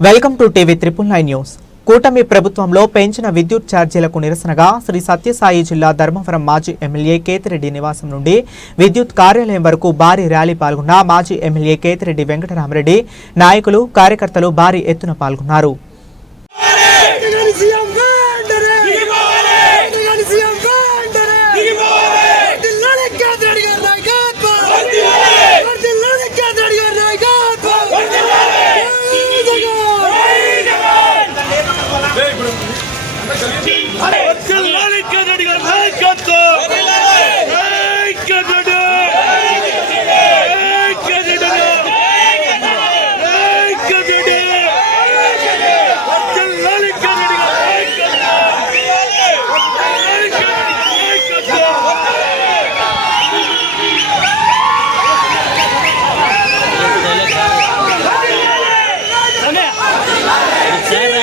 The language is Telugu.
Welcome to TV 999 news. కూటమి ప్రభుత్వంలో పెంచిన విద్యుత్ ఛార్జీలకు నిరసనగా శ్రీ సత్యసాయి జిల్లా ధర్మవరం మాజీ ఎమ్మెల్యే కేతిరెడ్డి నివాసం నుండి విద్యుత్ కార్యాలయం వరకు భారీ ర్యాలీ పాల్గొన్న మాజీ ఎమ్మెల్యే కేతిరెడ్డి వెంకటరామరెడ్డి నాయకులు కార్యకర్తలు భారీ ఎత్తున పాల్గొన్నారు. Hey!